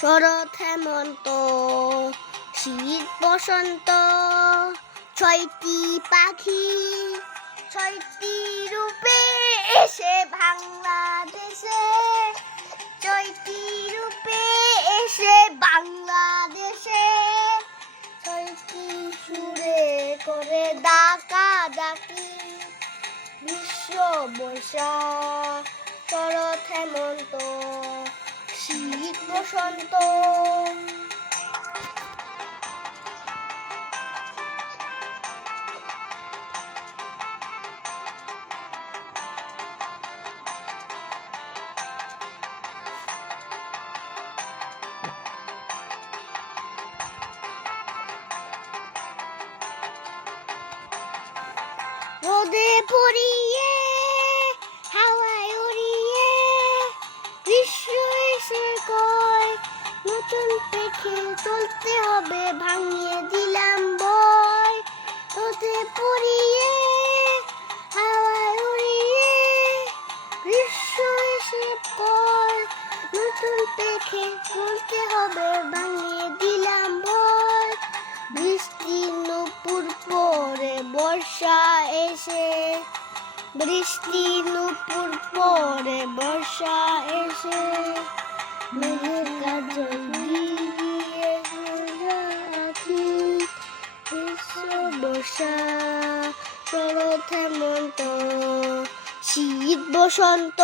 শরৎ হেমন্ত শীত বসন্ত, ছয়টি পাখি, ছয়টি রূপে এসে বাংলাদেশে, ছয়টি রূপে এসে বাংলাদেশে, ছয়টি সুরে করে ডাকা ডাকি বিশ্ব বৈশাখ। বসন্ত রোদে নতুন পেখে চলতে হবে, ভাঙিয়ে দিলাম বয় রোদে পড়িয়ে, হাওয়ায় উড়িয়ে বিশ্ব এসে কয় নতুন পেখে চলতে হবে, ভাঙিয়ে দিলাম বয় বৃষ্টি নূপুর পরে বর্ষা এসে, বৃষ্টি নুপুর পরে বর্ষা এসে। বর্ষা শরৎ হেমন্ত শীত বসন্ত।